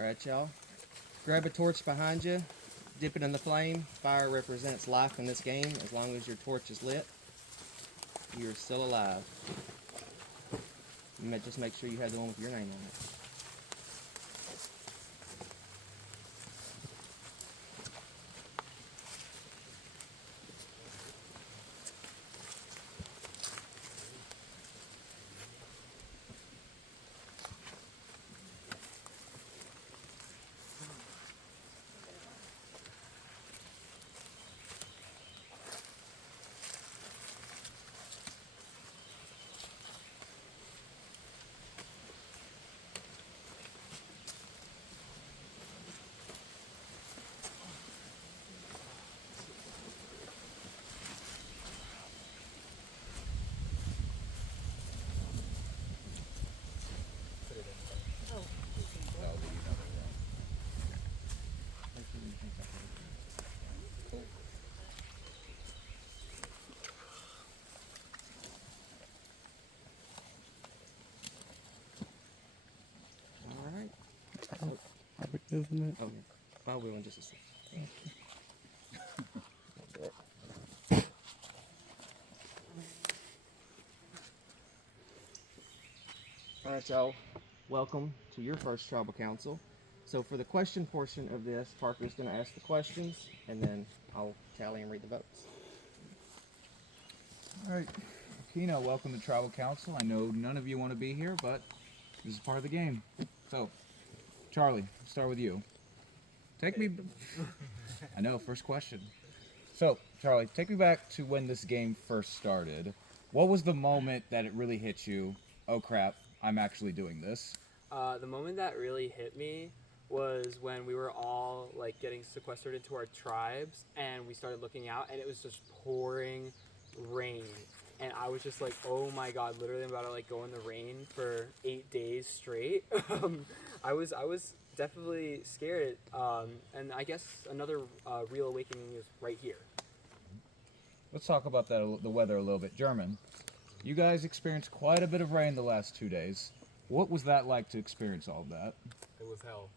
All right, y'all. Grab a torch behind you, dip it in the flame. Fire represents life in this game. As long as your torch is lit, you're still alive. Just make sure you have the one with your name on it. All right. Are we moving it? Okay. I will in just a second. All right, y'all. Welcome to your first tribal council. So for the question portion of this, Parker's going to ask the questions, and then I'll tally and read the votes. All right, Kino, welcome to Tribal Council. I know none of you want to be here, but this is part of the game. So, Charlie, I'll start with you. Take me. I know, first question. So, Charlie, take me back to when this game first started. What was the moment that it really hit you? Oh crap, I'm actually doing this. The moment that really hit me was when we were all like getting sequestered into our tribes, and we started looking out, and it was just pouring rain, and I was just like, oh my god, literally I'm about to like go in the rain for 8 days straight. I was definitely scared, and I guess another real awakening is right here. Let's talk about that, the weather a little bit. German, you guys experienced quite a bit of rain the last 2 days. What was that like to experience all of that? It was hell.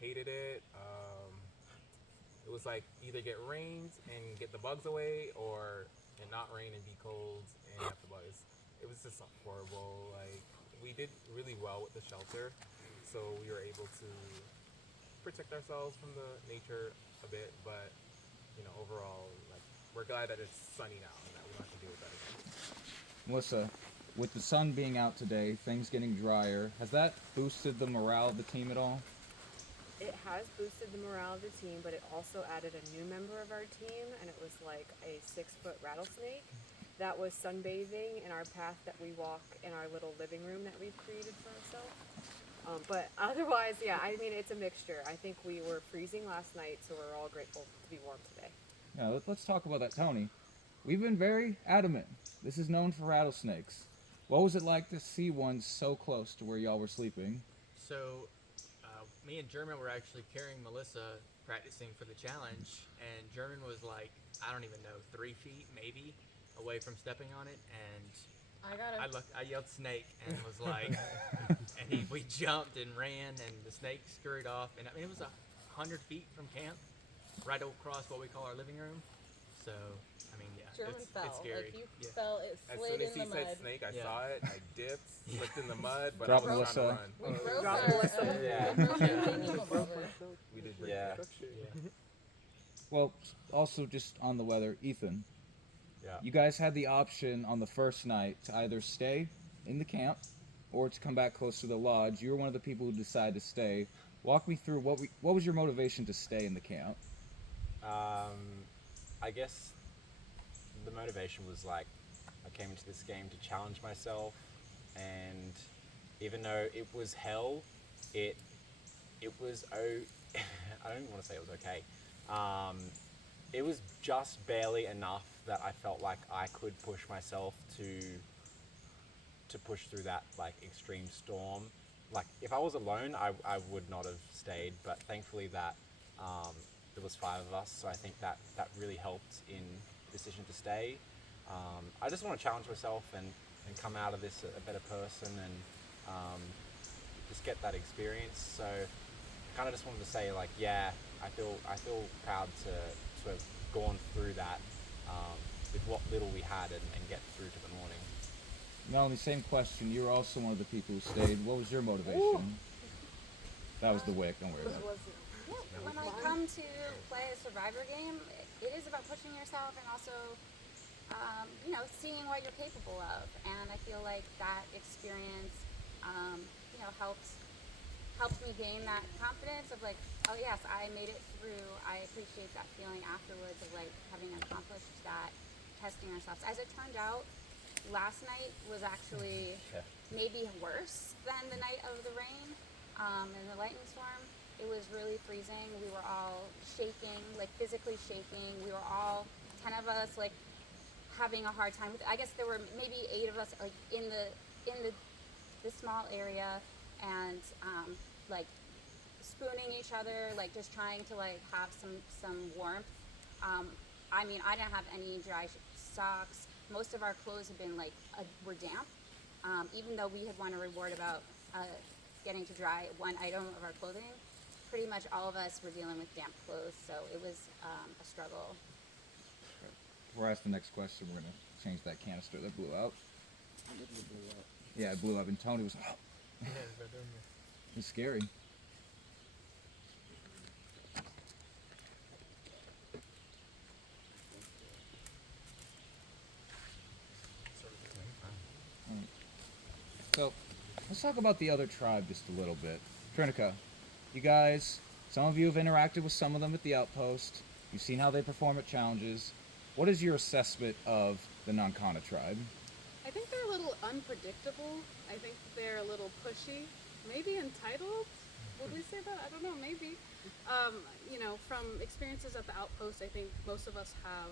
Hated it. It was like either get rained and get the bugs away, or it not rain and be cold and have the bugs. It was just horrible. Like, we did really well with the shelter, so we were able to protect ourselves from the nature a bit. But overall, like, we're glad that it's sunny now and that we don't have to deal with that again. Melissa, with the sun being out today, things getting drier, has that boosted the morale of the team at all? It has boosted the morale of the team, but it also added a new member of our team, and it was like a 6-foot rattlesnake that was sunbathing in our path that we walk in our little living room that we've created for ourselves. But otherwise, yeah, I mean, it's a mixture. I think we were freezing last night, so we're all grateful to be warm today. Yeah, let's talk about that, Tony. We've been very adamant. This is known for rattlesnakes. What was it like to see one so close to where y'all were sleeping? So, me and German were actually carrying Melissa practicing for the challenge, and German was like, I don't even know, 3 feet maybe away from stepping on it, and I yelled snake and was like, we jumped and ran, and the snake scurried off, and I mean, it was 100 feet from camp, right across what we call our living room. So, I mean, yeah, German it's fell. scary. Like you Yeah. fell, it As slid soon as in he the said mud. snake, I Yeah. saw it. I dipped, slipped in the mud, but Drop I was trying to Melissa. run. We broke Drop our, Melissa. we broke our thingamabobber. We did break Yeah. that. Yeah. Well, also just on the weather, Ethan, Yeah. you guys had the option on the first night to either stay in the camp or to come back close to the lodge. You were one of the people who decided to stay. Walk me through what was your motivation to stay in the camp? I guess the motivation was like I came into this game to challenge myself, and even though it was hell, it was I don't even want to say it was okay. It was just barely enough that I felt like I could push myself to push through that like extreme storm. Like if I was alone, I would not have stayed, but thankfully that there was 5 of us, so I think that really helped in the decision to stay. I just want to challenge myself and come out of this a better person and just get that experience. So kind of just wanted to say, like, yeah, I feel proud to have gone through that with what little we had and get through to the morning. Melanie, same question. You were also one of the people who stayed. What was your motivation? Ooh. That was the wick. Don't worry about it. Yeah, when I come to play a Survivor game, it is about pushing yourself and also, seeing what you're capable of. And I feel like that experience, helps me gain that confidence of like, oh yes, I made it through. I appreciate that feeling afterwards of like having accomplished that, testing ourselves. As it turned out, last night was actually maybe worse than the night of the rain and the lightning storm. It was really freezing. We were all shaking, like physically shaking. We were all 10 of us, like having a hard time with it. I guess there were maybe 8 of us, like in the small area, and like spooning each other, like just trying to like have some warmth. I mean, I didn't have any dry socks. Most of our clothes had been like were damp, even though we had won a reward about getting to dry one item of our clothing. Pretty much all of us were dealing with damp clothes, so it was a struggle. Before I ask the next question, we're gonna change that canister that blew out. Yeah, it blew up, and Tony was. It's scary. So, let's talk about the other tribe just a little bit. Trinica, you guys, some of you have interacted with some of them at the outpost. You've seen how they perform at challenges. What is your assessment of the Nankana tribe? I think they're a little unpredictable. I think they're a little pushy. Maybe entitled? Would we say that? I don't know, maybe. From experiences at the outpost, I think most of us have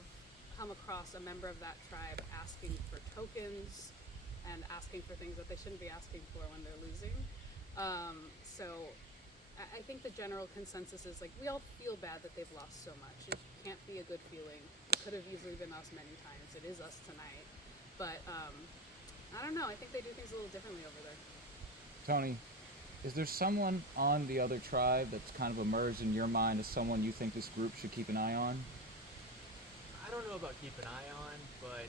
come across a member of that tribe asking for tokens and asking for things that they shouldn't be asking for when they're losing. So I think the general consensus is like, we all feel bad that they've lost so much. It can't be a good feeling. It could have easily been us many times. It is us tonight. But I don't know. I think they do things a little differently over there. Tony, is there someone on the other tribe that's kind of emerged in your mind as someone you think this group should keep an eye on? I don't know about keep an eye on, but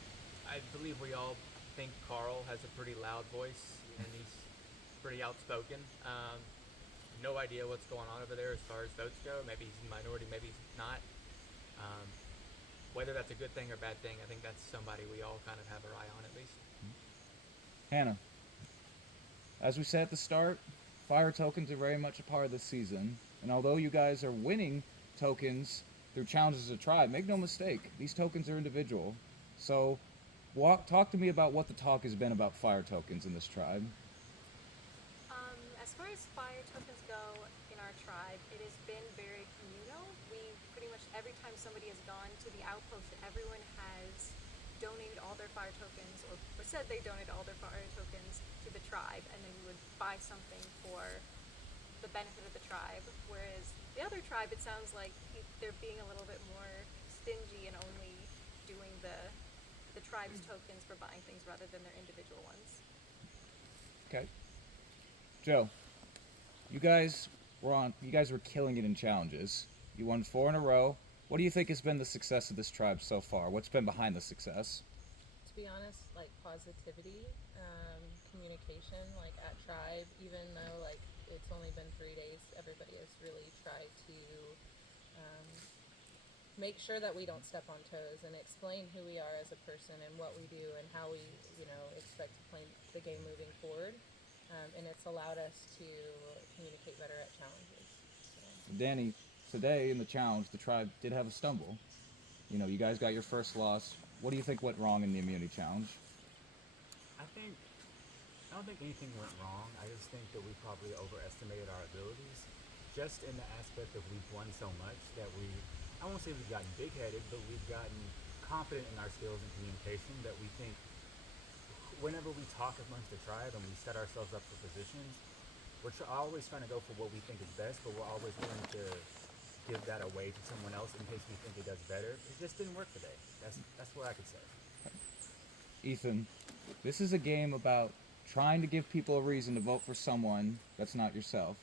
I believe we all think Carl has a pretty loud voice and he's pretty outspoken. No idea what's going on over there as far as votes go. Maybe he's in the minority, maybe he's not. Whether that's a good thing or bad thing, I think that's somebody we all kind of have our eye on at least. Hannah, as we said at the start, fire tokens are very much a part of this season. And although you guys are winning tokens through challenges as a tribe, make no mistake, these tokens are individual. So talk to me about what the talk has been about fire tokens in this tribe. As far as fire tokens go in our tribe, it has been very communal. We pretty much, every time somebody has gone to the outpost, everyone has donated all their fire tokens, or said they donated all their fire tokens to the tribe, and then we would buy something for the benefit of the tribe. Whereas the other tribe, it sounds like they're being a little bit more stingy and only doing the tribe's tokens for buying things rather than their individual ones. Okay. Joe, you guys were killing it in challenges. You won 4 in a row. What do you think has been the success of this tribe so far? What's been behind the success? To be honest, like positivity, communication, like at tribe, even though like it's only been 3 days, everybody has really tried to make sure that we don't step on toes and explain who we are as a person and what we do and how we, expect to play the game moving forward. And it's allowed us to communicate better at challenges. So. Danny, today in the challenge, the tribe did have a stumble. You guys got your first loss. What do you think went wrong in the immunity challenge? I don't think anything went wrong. I just think that we probably overestimated our abilities. Just in the aspect of we've won so much that I won't say we've gotten big-headed, but we've gotten confident in our skills and communication that we think whenever we talk amongst the tribe and we set ourselves up for positions, we're always trying to go for what we think is best, but we're always willing to give that away to someone else in case we think it does better. It just didn't work today. That's what I could say. Ethan, this is a game about trying to give people a reason to vote for someone that's not yourself.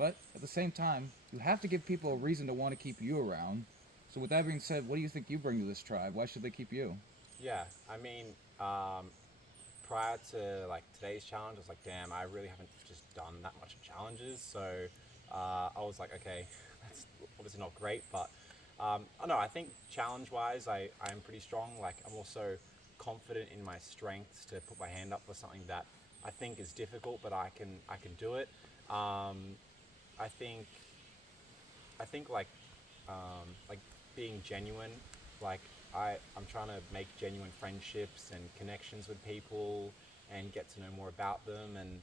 But at the same time, you have to give people a reason to want to keep you around. So with that being said, what do you think you bring to this tribe? Why should they keep you? Yeah, I mean, prior to like today's challenge, I was like, damn, I really haven't just done that much of challenges. So I was like, okay, that's obviously not great, but I don't know. I think challenge-wise, I'm pretty strong. Like, I'm also confident in my strengths to put my hand up for something that I think is difficult, but I can do it. I think like being genuine, like I'm trying to make genuine friendships and connections with people and get to know more about them and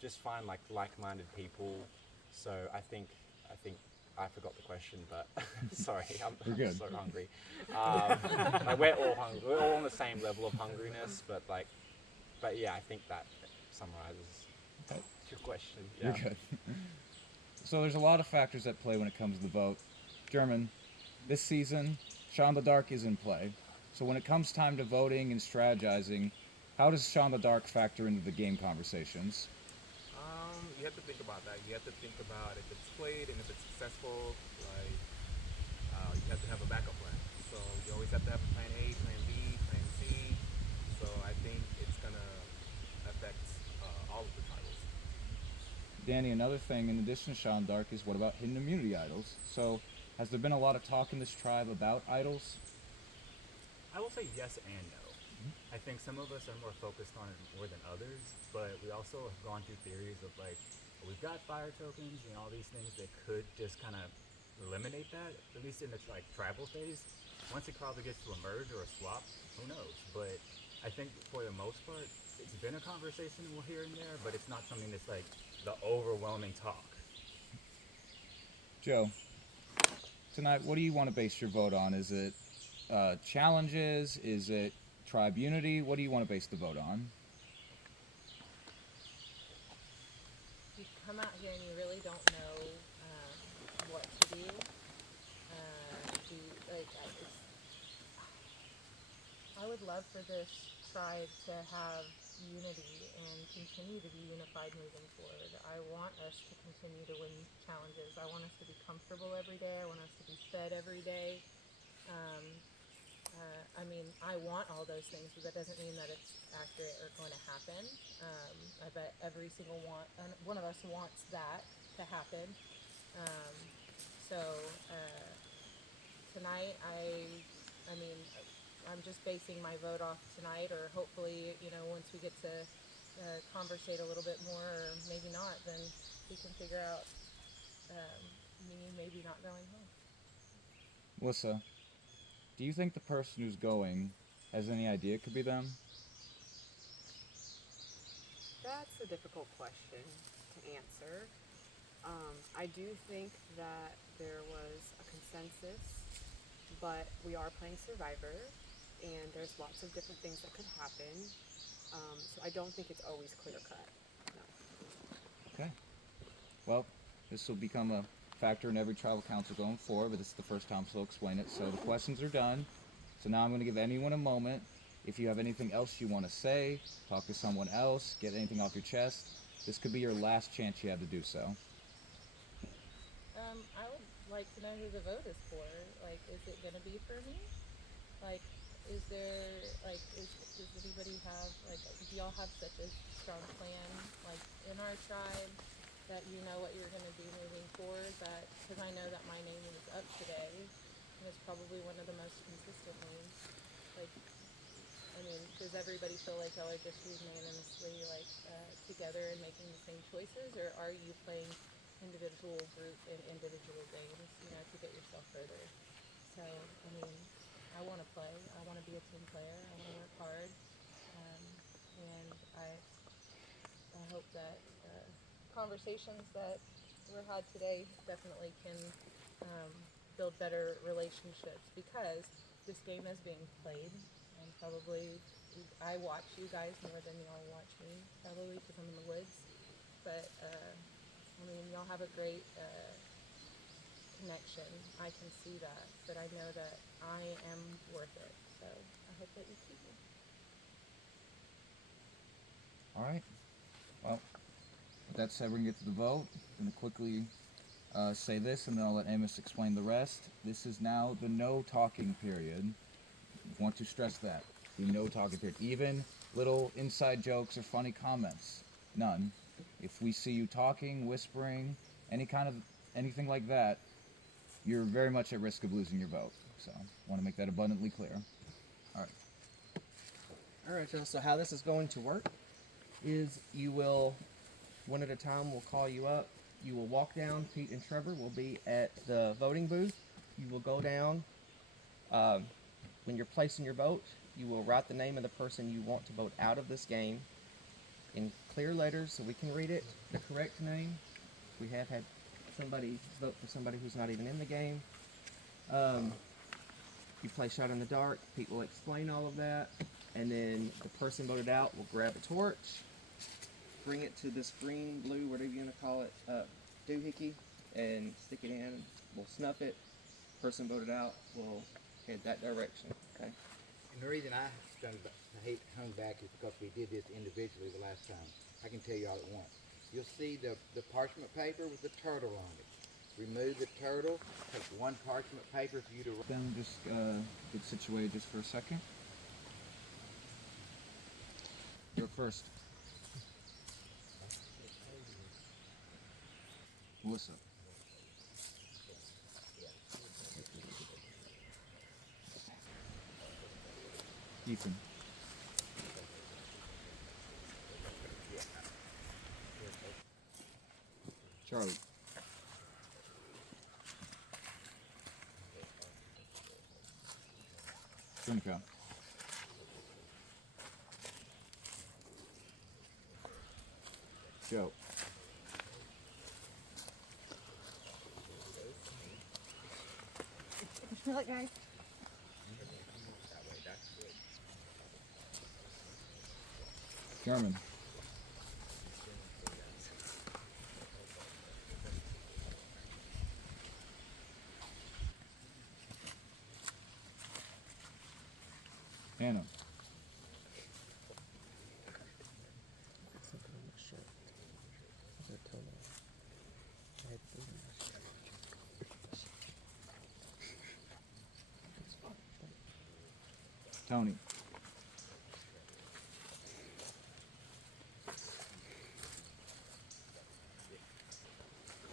just find like-minded people. So I think I forgot the question, but sorry, I'm good. so hungry. Like we're all hungry. We're all on the same level of hungriness, but yeah, I think that summarizes your question. Yeah. You're good. So there's a lot of factors at play when it comes to the vote. German, this season, Sean the Dark is in play. So when it comes time to voting and strategizing, how does Sean the Dark factor into the game conversations? You have to think about that. You have to think about if it's played and if it's successful. Like you have to have a backup plan. So you always have to have a plan A, plan B, plan C. So I think it's gonna affect all of the titles. Danny, another thing in addition to Sean Dark is what about hidden immunity idols? So has there been a lot of talk in this tribe about idols? I will say yes and no. I think some of us are more focused on it more than others, but we also have gone through theories of like, we've got fire tokens and all these things that could just kind of eliminate that, at least in the like tribal phase. Once it probably gets to a merge or a swap, who knows? But I think for the most part, it's been a conversation here and there, but it's not something that's like the overwhelming talk. Joe, tonight, what do you want to base your vote on? Is it challenges? Is it tribe unity? What do you want to base the vote on? You come out here and you really don't know what to do. I would love for this tribe to have unity and continue to be unified moving forward. I want us to continue to win challenges. I want us to be comfortable every day. I want us to be fed every day. I mean, I want all those things, but that doesn't mean that it's accurate or going to happen. I bet every single one of us wants that to happen. Tonight, I mean, I'm just basing my vote off tonight, or hopefully, once we get to conversate a little bit more, or maybe not, then we can figure out me maybe not going home. Melissa, do you think the person who's going has any idea it could be them? That's a difficult question to answer. I do think that there was a consensus, but we are playing Survivor, and there's lots of different things that could happen. So I don't think it's always clear cut. No. Okay. Well, this will become a factor in every tribal council going forward, but this is the first time so I'll explain it. So the questions are done. So now I'm going to give anyone a moment. If you have anything else you want to say, talk to someone else, get anything off your chest, this could be your last chance you have to do so. I would like to know who the vote is for. Like, is it going to be for me? Like, is there, like, does anybody have, like, do y'all have such a strong plan, like, in our tribe, that you know what you're going to do moving forward? That, because I know that my name was up today, and it's probably one of the most consistent names. Like, I mean, does everybody feel like y'all are just unanimously, like, together and making the same choices, or are you playing individual group and individual games, to get yourself further? So, I mean, I want to play. I want to be a team player. I want to work hard. And I hope that conversations that were had today definitely can build better relationships, because this game is being played, and probably I watch you guys more than y'all watch me, probably because I'm in the woods. But I mean, y'all have a great connection. I can see that, but I know that I am worth it. So I hope that you keep me. All right. Well, that said, we're going to get to the vote. I'm going to quickly say this, and then I'll let Amos explain the rest. This is now the no talking period. I want to stress that. The no talking period. Even little inside jokes or funny comments, none. If we see you talking, whispering, anything like that, you're very much at risk of losing your vote. So I want to make that abundantly clear. All right. All right, y'all. So how this is going to work is you will, one at a time, we'll call you up. You will walk down. Pete and Trevor will be at the voting booth. You will go down. When you're placing your vote, you will write the name of the person you want to vote out of this game in clear letters so we can read it, the correct name. We have had somebody vote for somebody who's not even in the game. You play shot in the dark. Pete will explain all of that. And then the person voted out will grab a torch, bring it to this green, blue, whatever you're going to call it, doohickey, and stick it in. We'll snuff it. Person voted out will head that direction. Okay? And the reason I hung back is because we did this individually the last time. I can tell you all at once. You'll see the parchment paper with the turtle on it. Remove the turtle. Take one parchment paper for you to... Then just get situated just for a second. You're first. Melissa. Ethan. Charlie. Juniper. Joe. Feel it, guys. German. Anna. Tony.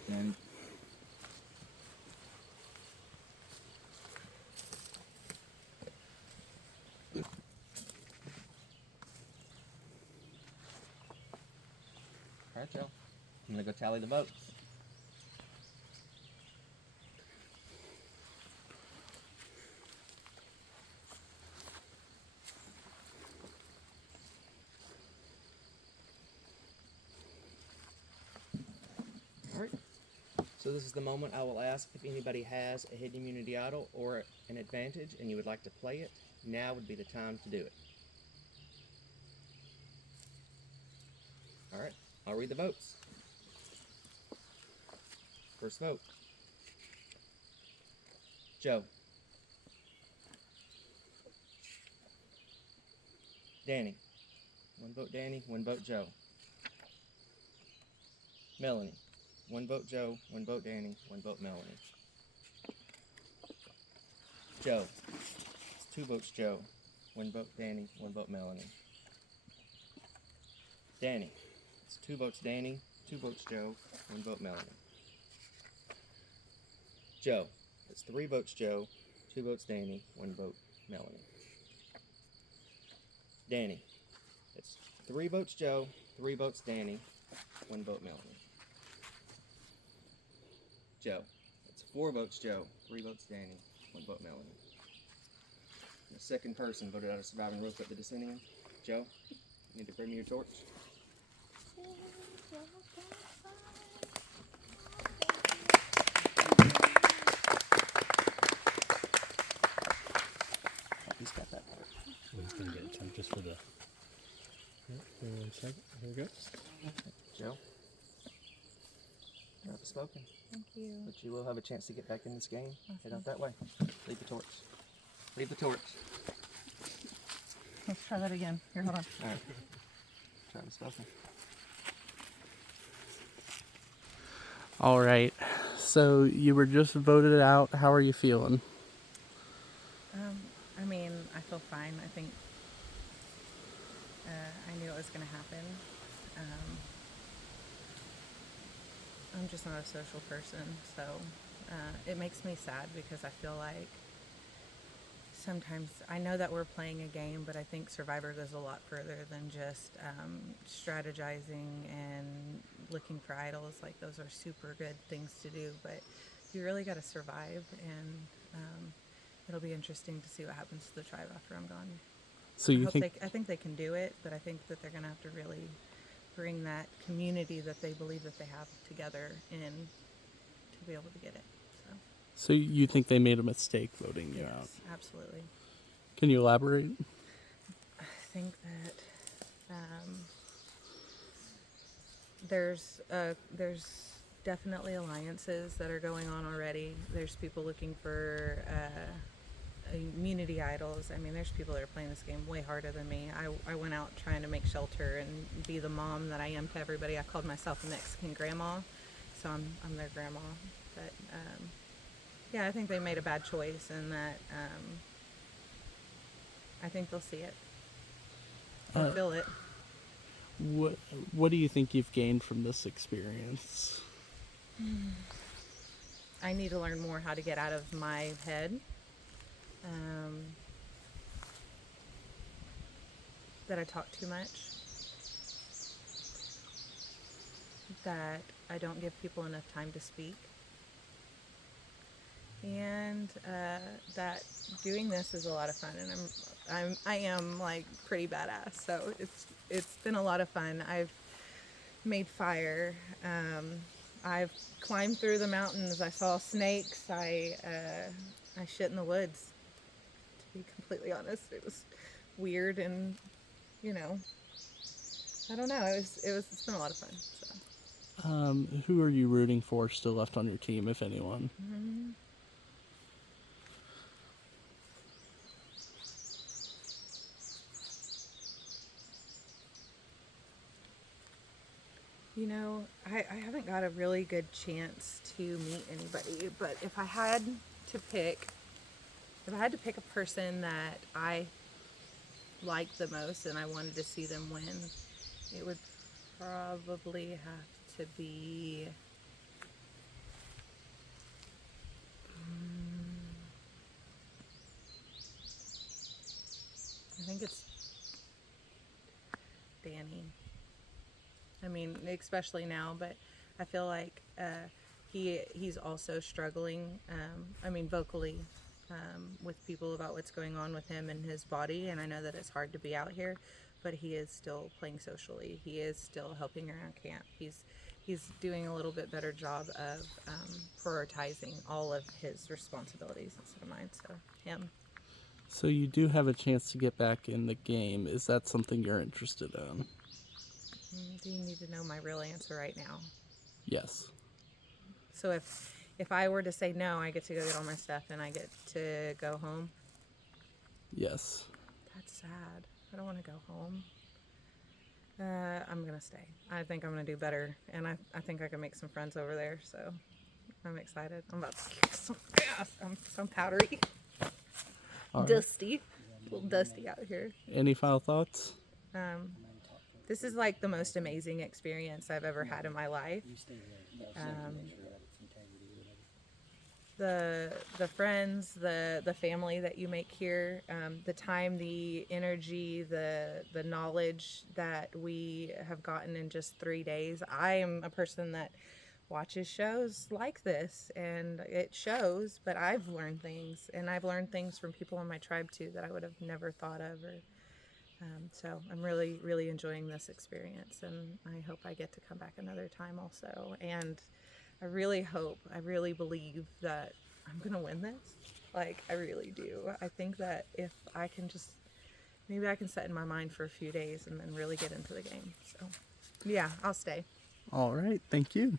Danny. All right, y'all. I'm going to go tally the votes. Alright, so this is the moment I will ask if anybody has a hidden immunity idol or an advantage and you would like to play it. Now would be the time to do it. Alright, I'll read the votes. First vote. Joe. Danny. One vote Danny, one vote Joe. Melanie. One vote Joe, one vote Danny, one vote Melanie. Joe. It's 2 votes Joe, 1 vote Danny, 1 vote Melanie. Danny. It's 2 votes Danny, 2 votes Joe, 1 vote Melanie. Joe. It's 3 votes Joe, 2 votes Danny, 1 vote Melanie. Danny. It's 3 votes Joe, 3 votes Danny, 1 vote Melanie. Joe. It's 4 votes Joe, 3 votes Danny, 1 vote Melanie. The second person voted out of surviving rope at the Decennium. Joe, you need to bring me your torch. He's got that part. He's gonna get some just for the. Give me 1 second. Here we go. Joe. You're outspoken. Thank you. But you will have a chance to get back in this game. Head out that way. Leave the torch. Leave the torch. Let's try that again. Here, hold on. Alright. Travis spoken. All right. So you were just voted out. How are you feeling? I mean, I feel fine. I think I knew it was going to happen. I'm just not a social person, so it makes me sad because I feel like sometimes I know that we're playing a game, but I think Survivor goes a lot further than just strategizing and looking for idols. Like, those are super good things to do, but you really got to survive, and it'll be interesting to see what happens to the tribe after I'm gone. So you think I think they can do it, but I think that they're going to have to really bring that community that they believe that they have together in to be able to get it. So you think they made a mistake voting you out? Yes, absolutely. Can you elaborate? I think that there's definitely alliances that are going on already. There's people looking for immunity idols. I mean, there's people that are playing this game way harder than me. I went out trying to make shelter and be the mom that I am to everybody. I called myself a Mexican grandma, so I'm their grandma. But yeah, I think they made a bad choice, and that I think they'll see it. They'll feel it. What do you think you've gained from this experience? I need to learn more how to get out of my head. That I talk too much. That I don't give people enough time to speak. And that doing this is a lot of fun, and I am like pretty badass. So it's been a lot of fun. I've made fire. I've climbed through the mountains. I saw snakes. I shit in the woods. To be completely honest, it was weird, and I don't know. It's been a lot of fun. So. Who are you rooting for still left on your team, if anyone? Mm-hmm. I haven't got a really good chance to meet anybody, but if I had to pick a person that I liked the most and I wanted to see them win, it would probably have to be I think it's Danny. I mean, especially now, but I feel like he's also struggling, vocally, with people about what's going on with him and his body, and I know that it's hard to be out here, but he is still playing socially. He is still helping around camp. He's doing a little bit better job of prioritizing all of his responsibilities instead of mine, so him. So you do have a chance to get back in the game. Is that something you're interested in? Do you need to know my real answer right now? Yes. So if I were to say no, I get to go get all my stuff and I get to go home? Yes. That's sad. I don't want to go home. I'm going to stay. I think I'm going to do better, and I think I can make some friends over there, so I'm excited. I'm about to kick some ass. I'm powdery. All right. Dusty. A little dusty out here. Any final thoughts? This is like the most amazing experience I've ever had in my life. The friends, the family that you make here, the time, the energy, the knowledge that we have gotten in just 3 days. I am a person that watches shows like this, and it shows, but I've learned things, and I've learned things from people in my tribe too that I would have never thought of. So I'm really, really enjoying this experience, and I hope I get to come back another time also. And I really hope, I really believe that I'm going to win this. Like, I really do. I think that if I can maybe I can set in my mind for a few days and then really get into the game. So, yeah, I'll stay. All right. Thank you.